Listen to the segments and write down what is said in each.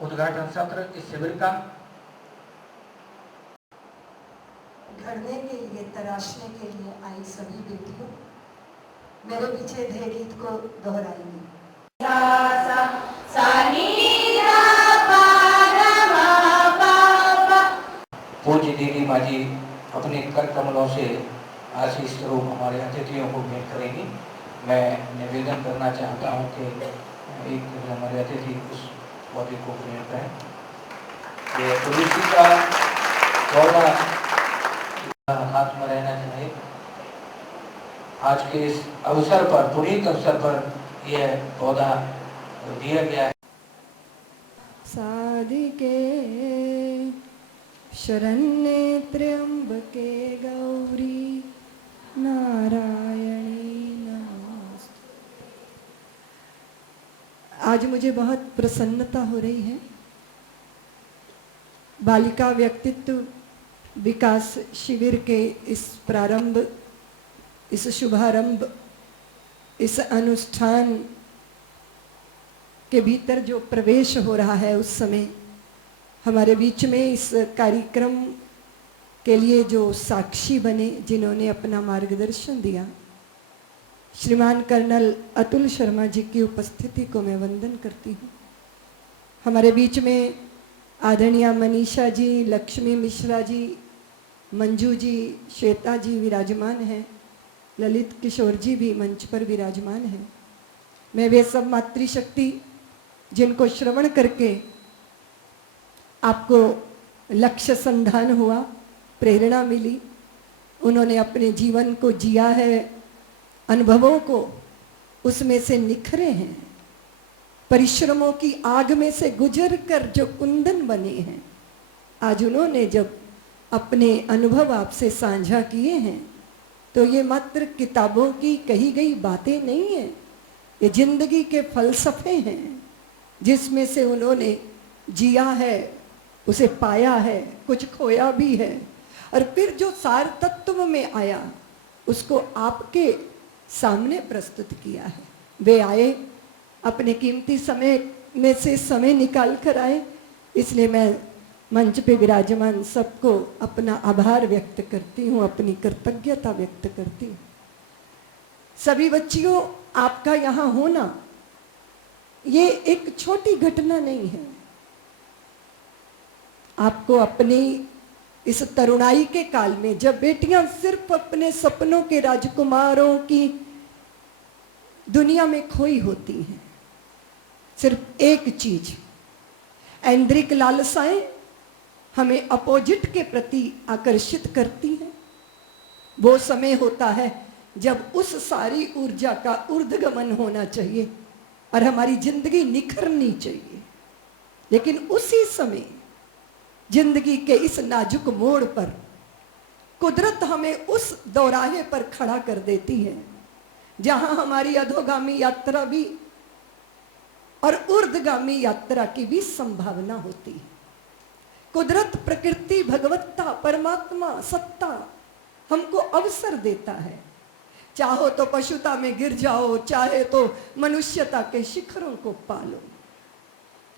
उद्घाटन सत्र इस शिविर का घड़ने के लिए, तराशने के लिए आई सभी बेटियों मेरे पीछे ध्येय गीत को दोहराएंगे। पूज्य दीदी माँ जी अपने कर कमलों से आशीष स्वरूप हमारे अतिथियों को भेंट करेंगी। मैं निवेदन करना चाहता हूँ कि एक हमारे अतिथि उस पौधे को भेंट करें। ये तुलसी का पौधा हाथ में रहना चाहिए। आज के इस अवसर पर, पुनीत अवसर पर यह पौधा दिया गया है। साधिके शरण्ये त्र्यंबके गौरी नारायणी नमोस्तुते। आज मुझे बहुत प्रसन्नता हो रही है। बालिका व्यक्तित्व विकास शिविर के इस प्रारंभ, इस शुभारंभ, इस अनुष्ठान के भीतर जो प्रवेश हो रहा है, उस समय हमारे बीच में इस कार्यक्रम के लिए जो साक्षी बने, जिन्होंने अपना मार्गदर्शन दिया, श्रीमान कर्नल अतुल शर्मा जी की उपस्थिति को मैं वंदन करती हूँ। हमारे बीच में आदरणीय मनीषा जी, लक्ष्मी मिश्रा जी, मंजू जी, श्वेता जी विराजमान हैं। ललित किशोर जी भी मंच पर विराजमान हैं। मैं वे सब मातृशक्ति जिनको श्रवण करके आपको लक्ष्य संधान हुआ, प्रेरणा मिली, उन्होंने अपने जीवन को जिया है, अनुभवों को उसमें से निखरे हैं, परिश्रमों की आग में से गुजर कर जो कुंदन बने हैं, आज उन्होंने जब अपने अनुभव आपसे साझा किए हैं तो ये मात्र किताबों की कही गई बातें नहीं है, ये जिंदगी के फलसफे हैं जिसमें से उन्होंने जिया है, उसे पाया है, कुछ खोया भी है, और फिर जो सार तत्व में आया उसको आपके सामने प्रस्तुत किया है। वे आए, अपने कीमती समय में से समय निकाल कर आए, इसलिए मैं मंच पे विराजमान सबको अपना आभार व्यक्त करती हूँ, अपनी कृतज्ञता व्यक्त करती हूँ। सभी बच्चियों, आपका यहाँ होना ये एक छोटी घटना नहीं है। आपको अपनी इस तरुणाई के काल में, जब बेटियां सिर्फ अपने सपनों के राजकुमारों की दुनिया में खोई होती हैं, सिर्फ एक चीज, ऐन्द्रिक लालसाएं हमें अपोजिट के प्रति आकर्षित करती हैं। वो समय होता है जब उस सारी ऊर्जा का ऊर्ध्वगमन होना चाहिए और हमारी जिंदगी निखरनी चाहिए। लेकिन उसी समय जिंदगी के इस नाजुक मोड़ पर कुदरत हमें उस दौराहे पर खड़ा कर देती है जहां हमारी अधोगामी यात्रा भी और ऊर्ध्वगामी यात्रा की भी संभावना होती है। कुदरत, प्रकृति, भगवत्ता, परमात्मा, सत्ता हमको अवसर देता है। चाहो तो पशुता में गिर जाओ, चाहे तो मनुष्यता के शिखरों को पालो,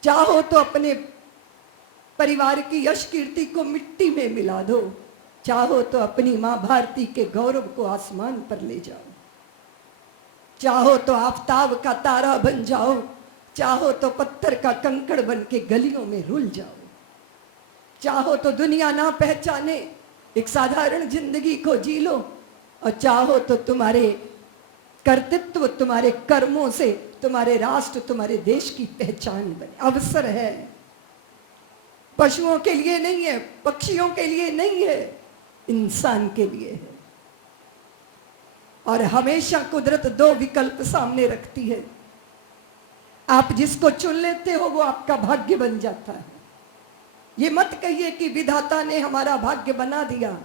चाहो तो अपने परिवार की यश कीर्ति को मिट्टी में मिला दो, चाहो तो अपनी मां भारती के गौरव को आसमान पर ले जाओ, चाहो तो आफताब का तारा बन जाओ, चाहो तो पत्थर का कंकड़ बन के गलियों में रुल जाओ, चाहो तो दुनिया ना पहचाने एक साधारण जिंदगी को जी लो, और चाहो तो तुम्हारे कर्तृत्व, तुम्हारे कर्मों से तुम्हारे राष्ट्र, तुम्हारे देश की पहचान बने। अवसर है, पशुओं के लिए नहीं है, पक्षियों के लिए नहीं है, इंसान के लिए है। और हमेशा कुदरत दो विकल्प सामने रखती है, आप जिसको चुन लेते हो वो आपका भाग्य बन जाता है। ये मत कहिए कि विधाता ने हमारा भाग्य बना दिया।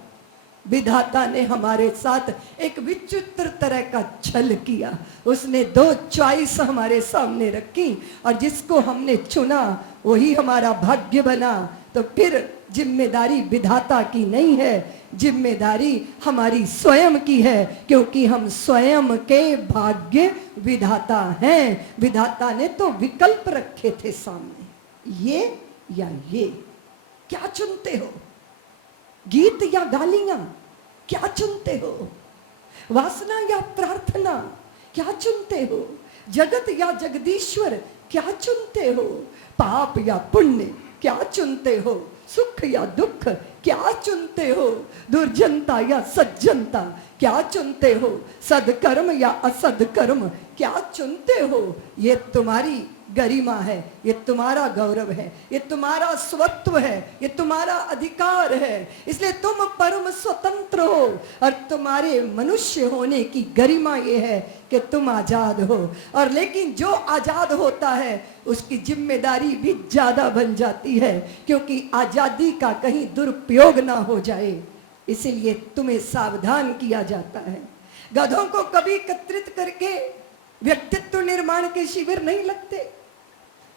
विधाता ने हमारे साथ एक विचित्र तरह का छल किया। उसने दो चॉइस हमारे सामने रखी और जिसको हमने चुना वही हमारा भाग्य बना। तो फिर जिम्मेदारी विधाता की नहीं है, जिम्मेदारी हमारी स्वयं की है, क्योंकि हम स्वयं के भाग्य विधाता हैं। विधाता ने तो विकल्प रखे थे सामने, ये या ये, क्या चुनते हो? गीत या गालियां, क्या चुनते हो? वासना या प्रार्थना, क्या चुनते हो? जगत या जगदीश्वर, क्या चुनते हो? पाप या पुण्य, क्या चुनते हो? सुख या दुख, क्या चुनते हो? दुर्जनता या सज्जनता, क्या चुनते हो? सदकर्म या असदकर्म, क्या चुनते हो? ये तुम्हारी गरिमा है, ये तुम्हारा गौरव है, ये तुम्हारा स्वत्व है, ये तुम्हारा अधिकार है। इसलिए तुम परम स्वतंत्र हो, और तुम्हारे मनुष्य होने की गरिमा ये है कि तुम आजाद हो। और लेकिन जो आजाद होता है उसकी जिम्मेदारी भी ज्यादा बन जाती है, क्योंकि आजादी का कहीं दुरुपयोग ना हो जाए, इसीलिए तुम्हें सावधान किया जाता है। गधों को कभी एकत्रित करके व्यक्तित्व निर्माण के शिविर नहीं लगते।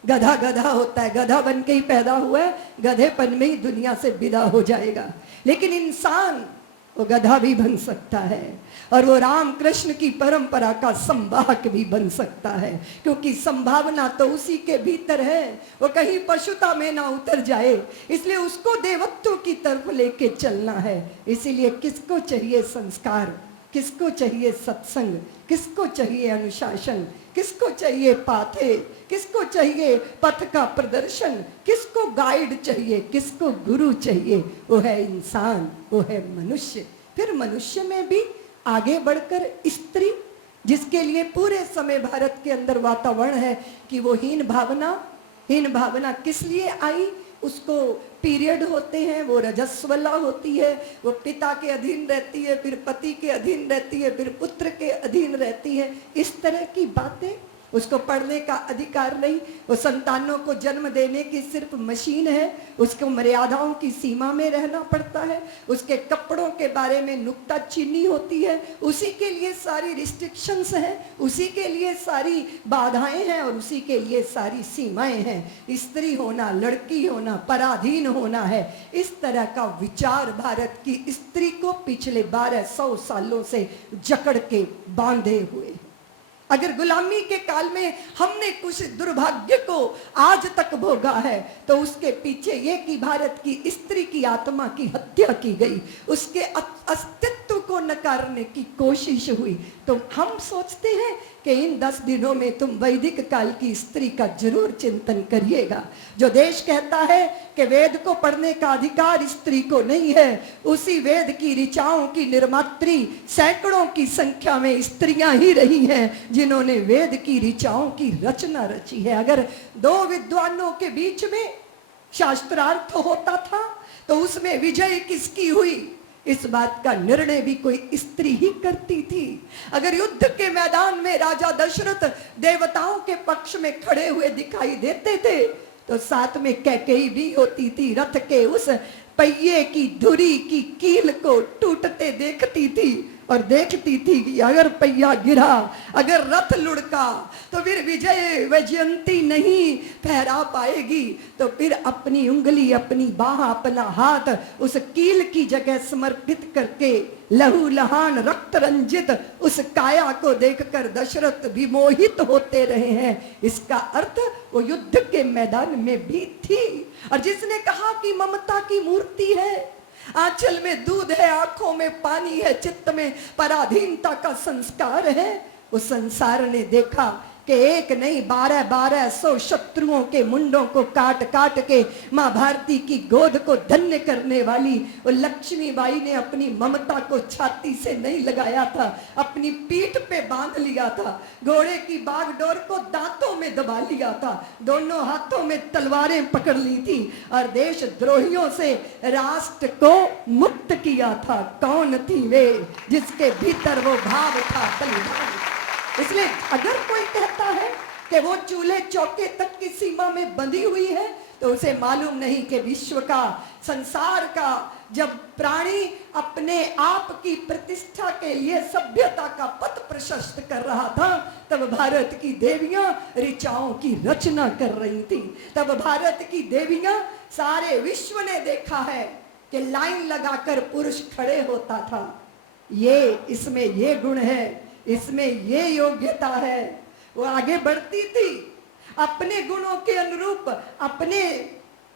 गधा गधा होता है, गधा बन के ही पैदा हुआ है, गधेपन में ही दुनिया से विदा हो जाएगा। लेकिन इंसान वो गधा भी बन सकता है, और वो राम कृष्ण की परंपरा का संवाहक भी बन सकता है, क्योंकि संभावना तो उसी के भीतर है, वो कहीं पशुता में ना उतर जाए। इसलिए उसको देवत्व की तरफ लेके चलना है। इसीलिए किसको चाहिए संस्कार, किसको चाहिए सत्संग, किसको चाहिए अनुशासन, किसको चाहिए पाथे, किसको चाहिए पथ का प्रदर्शन, किसको गाइड चाहिए, किसको गुरु चाहिए? वो है इंसान, वो है मनुष्य। फिर मनुष्य में भी आगे बढ़कर स्त्री, जिसके लिए पूरे समय भारत के अंदर वातावरण है कि वो हीन भावना किस लिए आई? उसको पीरियड होते हैं, वो रजस्वला होती है, वो पिता के अधीन रहती है, फिर पति के अधीन रहती है, फिर पुत्र के अधीन रहती है। इस तरह की बातें, उसको पढ़ने का अधिकार नहीं, वो संतानों को जन्म देने की सिर्फ मशीन है, उसको मर्यादाओं की सीमा में रहना पड़ता है, उसके कपड़ों के बारे में नुक्ताचीनी होती है, उसी के लिए सारी रिस्ट्रिक्शंस हैं, उसी के लिए सारी बाधाएं हैं, और उसी के लिए सारी सीमाएं हैं। स्त्री होना, लड़की होना, पराधीन होना है। इस तरह का विचार भारत की स्त्री को पिछले 1200 सालों से जकड़ के बांधे हुए। अगर गुलामी के काल में हमने कुछ दुर्भाग्य को आज तक भोगा है, तो उसके पीछे ये कि भारत की स्त्री की आत्मा की हत्या की गई, उसके अस्तित्व को नकारने की कोशिश हुई। तो हम सोचते हैं कि इन 10 दिनों में तुम वैदिक काल की स्त्री का जरूर चिंतन करिएगा। जो देश कहता है कि वेद को पढ़ने का अधिकार स्त्री को नहीं है, उसी वेद की ऋचाओं की निर्मात्री सैकड़ों की संख्या में स्त्रियां ही रही हैं, जिन्होंने वेद की ऋचाओं की रचना रची है। अगर 2 विद्वानों के बीच में शास्त्रार्थ होता था तो उसमें विजय किसकी हुई, इस बात का निर्णय भी कोई स्त्री ही करती थी। अगर युद्ध के मैदान में राजा दशरथ देवताओं के पक्ष में खड़े हुए दिखाई देते थे, तो साथ में कैकेयी भी होती थी, रथ के उस पहिए की धुरी की कील को टूटते देखती थी, और देखती थी कि अगर पहिया गिरा, अगर रथ लुढ़का, तो फिर विजय वैजयंती नहीं फहरा पाएगी। तो फिर अपनी उंगली, अपनी बाह, अपना हाथ उस कील की जगह समर्पित करके लहू लहान रक्त रंजित उस काया को देखकर दशरथ विमोहित होते रहे हैं। इसका अर्थ वो युद्ध के मैदान में भी थी। और जिसने कहा कि ममता की मूर्ति है, आंचल में दूध है, आंखों में पानी है, चित्त में पराधीनता का संस्कार है, उस संसार ने देखा कि एक नहीं 1200 शत्रुओं के मुंडों को काट काट के मां भारती की गोद को धन्य करने वाली वो लक्ष्मीबाई ने अपनी ममता को छाती से नहीं लगाया था, अपनी पीठ पे बांध लिया था, घोड़े की बागडोर को दांतों में दबा लिया था, दोनों हाथों में तलवारें पकड़ ली थी, और देशद्रोहियों से राष्ट्र को मुक्त किया था। कौन थी वे जिसके भीतर वो भाव था बलिदान। इसलिए अगर कोई कहता है कि वो चूल्हे चौके तक की सीमा में बंधी हुई है, तो उसे मालूम नहीं कि विश्व का, संसार का जब प्राणी अपने आप की प्रतिष्ठा के लिए सभ्यता का पथ प्रशस्त कर रहा था, तब भारत की देवियां ऋचाओं की रचना कर रही थी। तब भारत की देवियां, सारे विश्व ने देखा है कि लाइन लगाकर पुरुष खड़े होता था, ये इसमें ये गुण है, इसमें ये योग्यता है। वो आगे बढ़ती थी, अपने गुणों के अनुरूप अपने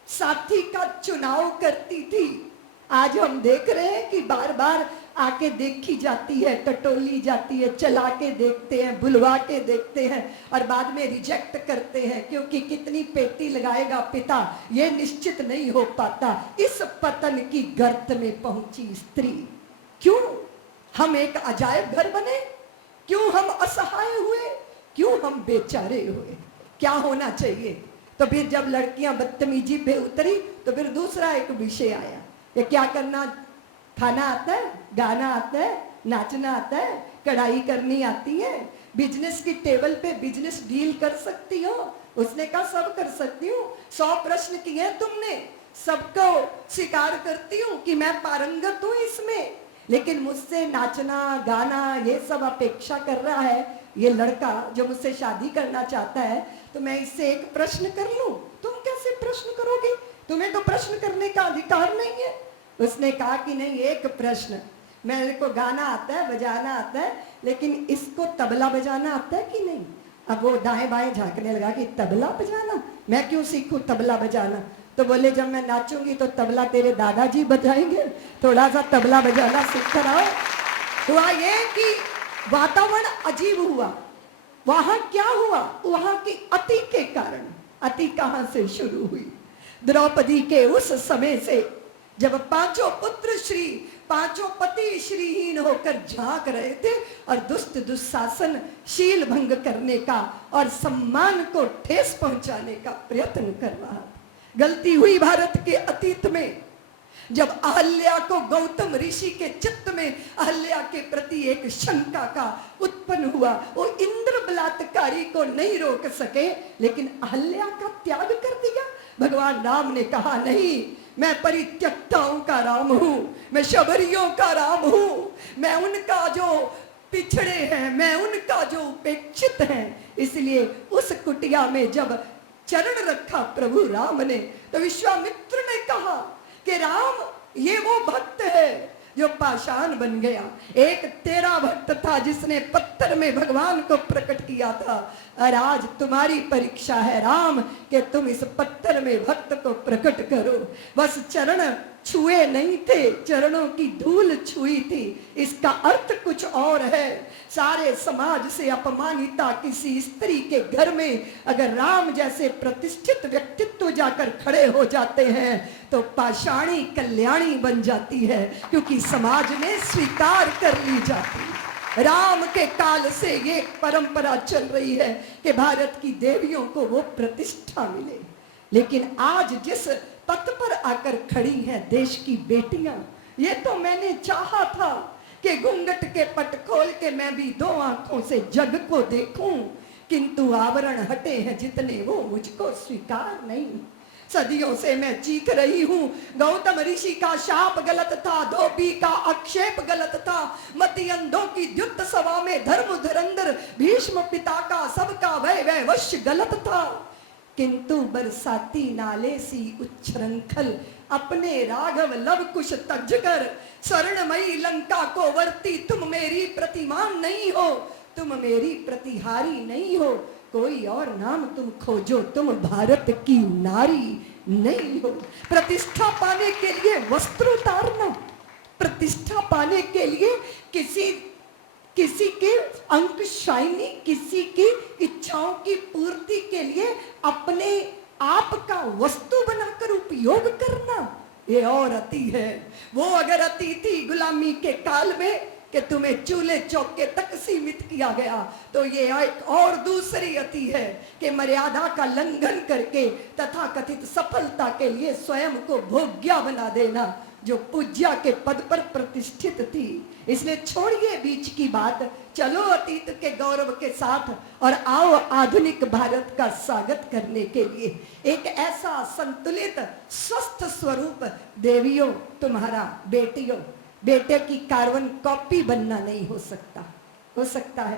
साथी का चुनाव करती थी। आज हम देख रहे हैं कि बार बार आके देखी जाती है, टटोली जाती है, चला के देखते हैं, बुलवा के देखते हैं और बाद में रिजेक्ट करते हैं, क्योंकि कितनी पेटी लगाएगा पिता ये निश्चित नहीं हो पाता। इस पतन की गर्त में पहुंची स्त्री। क्यों हम एक अजायब घर बने? क्यों हम असहाय हुए? क्यों हम बेचारे हुए? क्या होना चाहिए? तो फिर जब लड़कियां बदतमीजी पे उतरी तो फिर दूसरा एक विषय आया, ये क्या करना, खाना आता है, गाना आता है, नाचना आता है, कढ़ाई करनी आती है, बिजनेस की टेबल पे बिजनेस डील कर सकती हो? उसने कहा सब कर सकती हूँ। 100 प्रश्न किए तुमने, सबको स्वीकार करती हूँ कि मैं पारंगत हूँ इसमें, लेकिन मुझसे नाचना गाना ये सब अपेक्षा कर रहा है ये लड़का जो मुझसे शादी करना चाहता है, तो मैं इससे एक प्रश्न कर लूं? तुम कैसे प्रश्न करोगे? तुम्हें तो प्रश्न करने का अधिकार नहीं है। उसने कहा कि नहीं, एक प्रश्न, मेरे को गाना आता है, बजाना आता है, लेकिन इसको तबला बजाना आता है कि नहीं? अब वो दाएं बाएं झांकने लगा कि तबला बजाना, मैं क्यों सीखूं तबला बजाना? तो बोले जब मैं नाचूंगी तो तबला तेरे दादाजी बजाएंगे, थोड़ा सा तबला बजाना सीख कर आओ। हुआ ये कि वातावरण अजीब हुआ। वहां क्या हुआ? वहां की अति के कारण। अति कहां से शुरू हुई? द्रौपदी के उस समय से जब पांचों पुत्र श्री, पांचों पति श्रीहीन होकर झांक रहे थे और दुष्ट दुशासन शील भंग करने का और सम्मान को ठेस पहुंचाने का प्रयत्न कर रहा था। गलती हुई भारत के अतीत में, जब अहल्या को गौतम ऋषि के चित्त में अहल्या के प्रति एक शंका का उत्पन्न हुआ। वो इंद्र बलात्कारी को नहीं रोक सके, लेकिन अहल्या का त्याग कर दिया। भगवान राम ने कहा नहीं, मैं परित्यक्ताओं का राम हूं, मैं शबरियों का राम हूं, मैं उनका जो पिछड़े हैं, मैं उनका जो उपेक्षित हैं। इसलिए उस कुटिया में जब चरण रखा प्रभु राम ने, तो विश्वामित्र ने कहा कि राम ये वो भक्त है जो पाषाण बन गया। एक तेरा भक्त था जिसने पत्थर में भगवान को प्रकट किया था, और आज तुम्हारी परीक्षा है राम कि तुम इस पत्थर में भक्त को प्रकट करो। बस चरण छुए नहीं थे, चरणों की धूल छुई थी। इसका अर्थ कुछ और है। सारे समाज से अपमानिता किसी स्त्री के घर में अगर राम जैसे प्रतिष्ठित व्यक्तित्व जाकर खड़े हो जाते हैं तो पाषाणी कल्याणी बन जाती है, क्योंकि समाज में स्वीकार कर ली जाती है। राम के काल से ये परंपरा चल रही है कि भारत की देवियों को वो प्रतिष्ठा मिले। लेकिन आज जिस पथ पर आकर खड़ी हैं देश की बेटियां, ये तो मैंने चाहा था कि घूंघट के पट खोल के मैं भी 2 आंखों से जग को देखूं, किंतु आवरण हटे हैं जितने वो मुझको स्वीकार नहीं। सदियों से मैं चीख रही हूं, गौतम ऋषि का शाप गलत था, धोबी का आक्षेप गलत था, मति अंधों की द्युत सभा में धर्म धुरंधर भीष्म पिता का सबका वै वश्य गलत था, किंतु बरसाती नाले सी उच्छृंखल अपने राघव लव कुश तजकर स्वर्णमयी लंका को वर्ती तुम मेरी प्रतिमान नहीं हो, तुम मेरी प्रतिहारी नहीं हो, कोई और नाम तुम खोजो, तुम भारत की नारी नहीं हो। प्रतिष्ठा पाने के लिए वस्त्र उतारना, प्रतिष्ठा पाने के लिए किसी के अंक शाइनी, किसी की इच्छाओं की पूर्ति के लिए अपने आप का वस्तु बनाकर उपयोग करना, ये और अति है। वो अगर अति थी गुलामी के काल में कि तुम्हें चूल्हे चौके तक सीमित किया गया, तो ये एक और दूसरी अति है कि मर्यादा का लंघन करके तथा कथित सफलता के लिए स्वयं को भोग्या बना देना, जो पूज्या के पद पर प्रतिष्ठित थी। इसलिए छोड़िए बीच की बात, चलो अतीत के गौरव के साथ और आओ आधुनिक भारत का स्वागत करने के लिए। एक ऐसा संतुलित स्वस्थ स्वरूप देवियों तुम्हारा बेटियों, बेटे की कार्बन कॉपी बनना नहीं हो सकता। हो सकता है?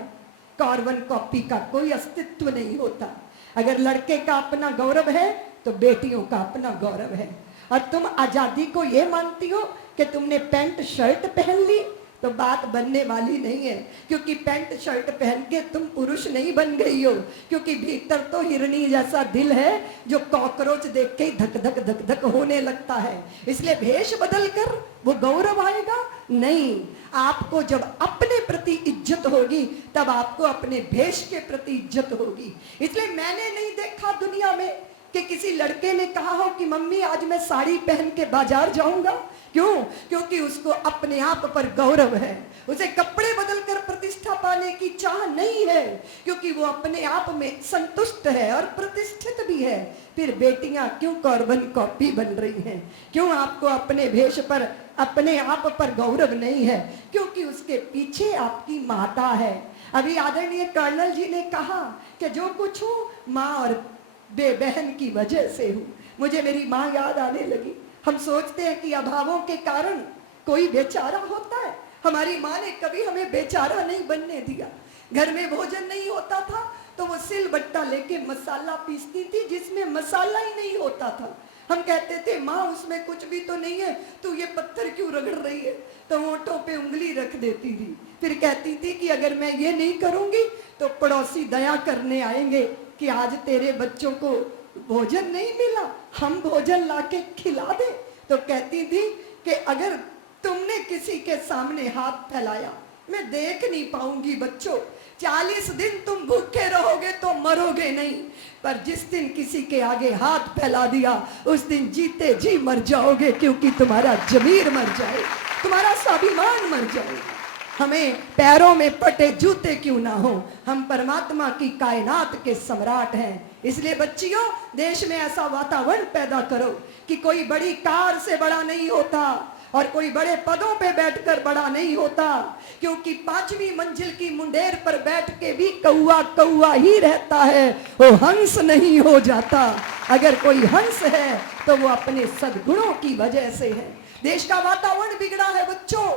कार्बन कॉपी का कोई अस्तित्व नहीं होता। अगर लड़के का अपना गौरव है तो बेटियों का अपना गौरव है। और तुम आजादी को ये मानती हो कि तुमने पैंट शर्ट पहन ली तो बात बनने वाली नहीं है, क्योंकि पैंट शर्ट पहन के तुम पुरुष नहीं बन गई हो, क्योंकि भीतर तो हिरणी जैसा दिल है जो कॉकरोच देख के धक धक धक धक होने लगता है। इसलिए भेष बदल कर वो गौरव आएगा नहीं। आपको जब अपने प्रति इज्जत होगी तब आपको अपने भेष के प्रति इज्जत होगी। इसलिए मैंने नहीं देखा दुनिया में कि किसी लड़के ने कहा हो कि मम्मी आज मैं साड़ी पहन के बाजार जाऊंगा। क्यों? क्योंकि उसको अपने आप पर गौरव है। उसे कपड़े बदलकर प्रतिष्ठा पाने की चाह नहीं है, क्योंकि वो अपने आप में संतुष्ट है और प्रतिष्ठित भी है। फिर बेटियां क्यों कार्बन कॉपी बन रही हैं? क्यों आपको अपने भेष पर, अपने आप पर गौरव नहीं है? क्योंकि उसके पीछे आपकी माता है। अभी आदरणीय कर्नल जी ने कहा कि जो कुछ हूँ माँ और बहन की वजह से हूँ। मुझे मेरी माँ याद आने लगी। हम सोचते हैं कि अभावों के कारण कोई बेचारा होता है। हमारी माँ ने कभी हमें बेचारा नहीं बनने दिया। घर में भोजन नहीं होता था तो वो सिल बट्टा लेके मसाला पीसती थी जिसमें मसाला ही नहीं होता था। हम कहते थे माँ उसमें कुछ भी तो नहीं है, तू ये पत्थर क्यों रगड़ रही है? तो होंठों पे उंगली रख देती थी। फिर कहती थी कि अगर मैं ये नहीं करूंगी तो पड़ोसी दया करने आएंगे कि आज तेरे बच्चों को भोजन नहीं मिला, हम भोजन लाके खिला दे। तो कहती थी कि अगर तुमने किसी के सामने हाथ फैलाया मैं देख नहीं पाऊंगी बच्चों। 40 दिन तुम भूखे रहोगे तो मरोगे नहीं, पर जिस दिन किसी के आगे हाथ फैला दिया उस दिन जीते जी मर जाओगे, क्योंकि तुम्हारा जमीर मर जाए, तुम्हारा स्वाभिमान मर जाएगा। हमें पैरों में पटे जूते क्यों ना हो, हम परमात्मा की कायनात के सम्राट हैं। इसलिए बच्चियों, देश में ऐसा वातावरण पैदा करो कि कोई बड़ी कार से बड़ा नहीं होता और कोई बड़े पदों पे बैठकर बड़ा नहीं होता, क्योंकि 5वीं मंजिल की मुंडेर पर बैठ के भी कौआ कौआ ही रहता है, वो हंस नहीं हो जाता। अगर कोई हंस है तो वो अपने सद्गुणों की वजह से है। देश का वातावरण बिगड़ा है बच्चों।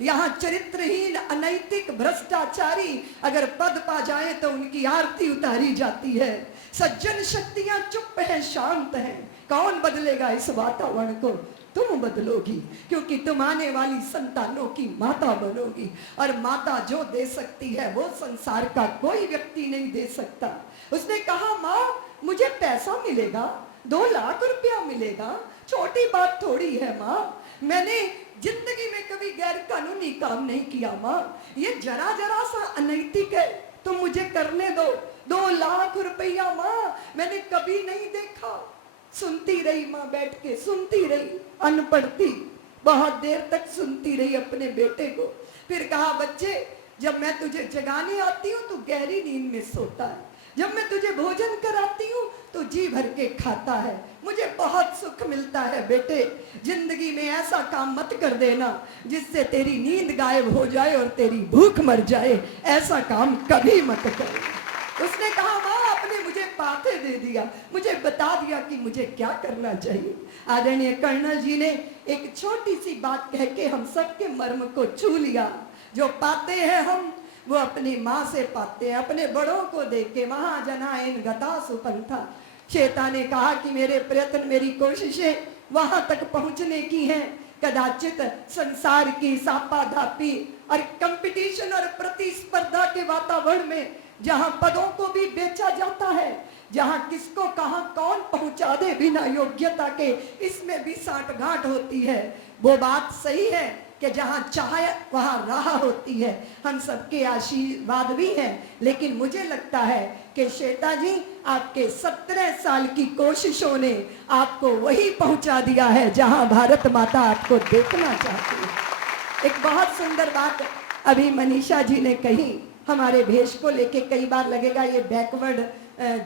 यहाँ चरित्रहीन, अनैतिक, भ्रष्टाचारी अगर पद पा जाए तो उनकी आरती उतारी जाती है। सज्जन शक्तियां चुप हैं, शांत हैं। कौन बदलेगा इस वातावरण को? तुम बदलोगी, क्योंकि तुम आने वाली संतानों की माता बनोगी। और माता जो दे सकती है वो संसार का कोई व्यक्ति नहीं दे सकता। उसने कहा माँ मुझे पैसा मिलेगा, 2 लाख रुपया मिलेगा, छोटी बात थोड़ी है माँ। मैंने जिंदगी में कभी गैर कानूनी काम नहीं किया माँ, ये जरा जरा सा अनैतिक है, तुम मुझे करने दो। 2 लाख रुपया माँ मैंने कभी नहीं देखा। सुनती रही माँ, बैठ के सुनती रही, अनपढ़ थी, बहुत देर तक सुनती रही अपने बेटे को। फिर कहा बच्चे जब मैं तुझे जगाने आती हूँ तो गहरी नींद में सोता है, जब मैं तुझे भोजन कराती हूँ तो जी भर के खाता है, मुझे बहुत सुख मिलता है। बेटे जिंदगी में ऐसा काम मत कर देना जिससे तेरी नींद गायब हो जाए और तेरी भूख मर जाए, ऐसा काम कभी मत कर। उसने कहा माँ आपने मुझे पाथे दे दिया, मुझे बता दिया कि मुझे क्या करना चाहिए। आदरणीय कर्नल जी ने एक छोटी सी बात कह के हम सबके मर्म को छू लिया। जो पाते हैं हम वो अपनी माँ से पाते हैं, अपने बड़ों को देख के। महाजनायन गता सुपंथा, श्वेता ने कहा कि मेरे प्रयत्न, मेरी कोशिशें वहां तक पहुंचने की हैं। कदाचित संसार की सापाधापी और कंपटीशन और प्रतिस्पर्धा के वातावरण में जहां पदों को भी बेचा जाता है, जहां किसको कहां कौन पहुंचा दे बिना योग्यता के, इसमें भी साठगांठ होती है। वो बात सही है कि जहां चाहे वहां राह होती है, हम सबके आशीर्वाद भी हैं। लेकिन मुझे लगता है कि श्वेता जी आपके 17 साल की कोशिशों ने आपको वही पहुंचा दिया है जहां भारत माता आपको देखना चाहती है। एक बहुत सुंदर बात अभी मनीषा जी ने कही, हमारे भेष को लेके कई बार लगेगा ये बैकवर्ड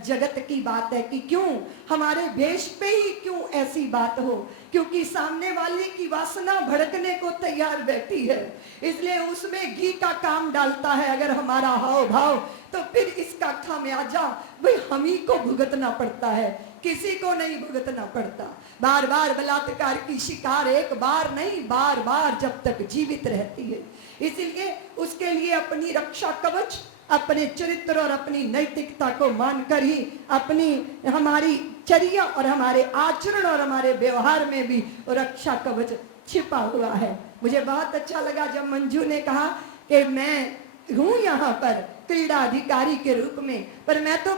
जगत की बात है कि क्यों हमारे भेष पे ही क्यों ऐसी बात हो, क्योंकि सामने वाले की वासना भड़कने को तैयार बैठी है, इसलिए उसमें घी का काम डालता है। अगर हमारा हाव भाव, तो फिर इसका खामियाजा भाई हम ही को भुगतना पड़ता है, किसी को नहीं भुगतना पड़ता। बार बार बलात्कार की शिकार एक बार नहीं, बार बार जब तक जीवित रहती है। इसलिए उसके लिए अपनी रक्षा कवच, अपने चरित्र और अपनी नैतिकता को मानकर ही अपनी हमारी चर्या और हमारे आचरण और हमारे व्यवहार में भी रक्षा कवच छिपा हुआ है। मुझे बहुत अच्छा लगा जब मंजू ने कहा कि मैं हूं यहाँ पर क्रीड़ा अधिकारी के रूप में, पर मैं तो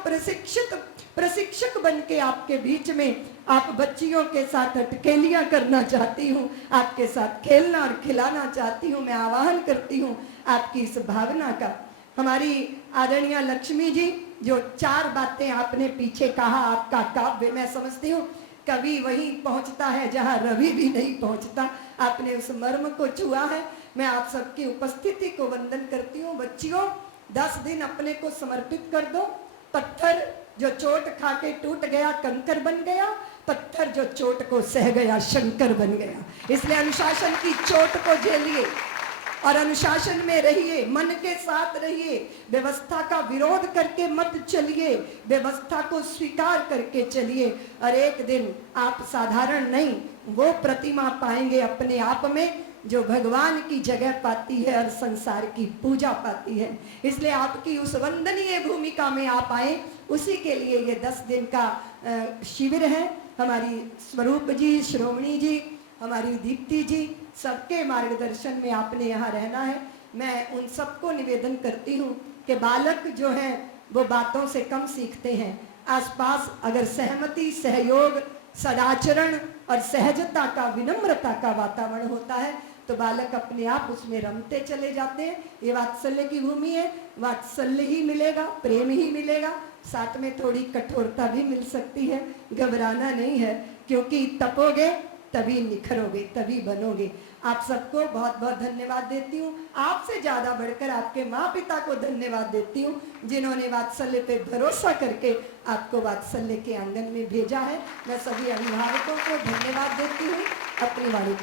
प्रशिक्षक बन के आपके बीच में आप बच्चियों के साथ अटकेलियां करना चाहती हूँ, आपके साथ खेलना और खिलाना चाहती हूँ। मैं आह्वान करती हूँ आपकी इस भावना का। हमारी आदरणीय लक्ष्मी जी, जो 4 बातें आपने पीछे कहा, आपका काव्य मैं समझती हूँ कवि वहीं पहुंचता है जहां रवि भी नहीं पहुंचता। आपने उस मर्म को छुआ है। मैं आप सबकी उपस्थिति को वंदन करती हूँ। बच्चियों, 10 दिन अपने को समर्पित कर दो। पत्थर जो चोट खा के टूट गया कंकर बन गया, पत्थर जो चोट को सह गया शंकर बन गया। इसलिए अनुशासन की चोट को झेलिए और अनुशासन में रहिए, मन के साथ रहिए, व्यवस्था का विरोध करके मत चलिए, व्यवस्था को स्वीकार करके चलिए। और एक दिन आप साधारण नहीं, वो प्रतिमा पाएंगे अपने आप में जो भगवान की जगह पाती है और संसार की पूजा पाती है। इसलिए आपकी उस वंदनीय भूमिका में आप आए, उसी के लिए ये 10 दिन का शिविर है। हमारी स्वरूप जी, श्रोमणी जी, हमारी दीप्ति जी, सबके मार्गदर्शन में आपने यहाँ रहना है। मैं उन सबको निवेदन करती हूँ कि बालक जो हैं वो बातों से कम सीखते हैं। आसपास अगर सहमति, सहयोग, सदाचरण और सहजता का, विनम्रता का वातावरण होता है तो बालक अपने आप उसमें रमते चले जाते हैं। ये वात्सल्य की भूमि है, वात्सल्य ही मिलेगा, प्रेम ही मिलेगा, साथ में थोड़ी कठोरता भी मिल सकती है। घबराना नहीं है, क्योंकि तपोगे तभी निखरोगे, तभी बनोगे। आप सबको बहुत बहुत धन्यवाद देती हूँ। आपसे ज्यादा बढ़कर आपके माँ पिता को धन्यवाद देती हूँ, जिन्होंने वात्सल्य पे भरोसा करके आपको वात्सल्य के आंगन में भेजा है। मैं सभी अभिभावकों को धन्यवाद देती हूँ। अपनी वाणी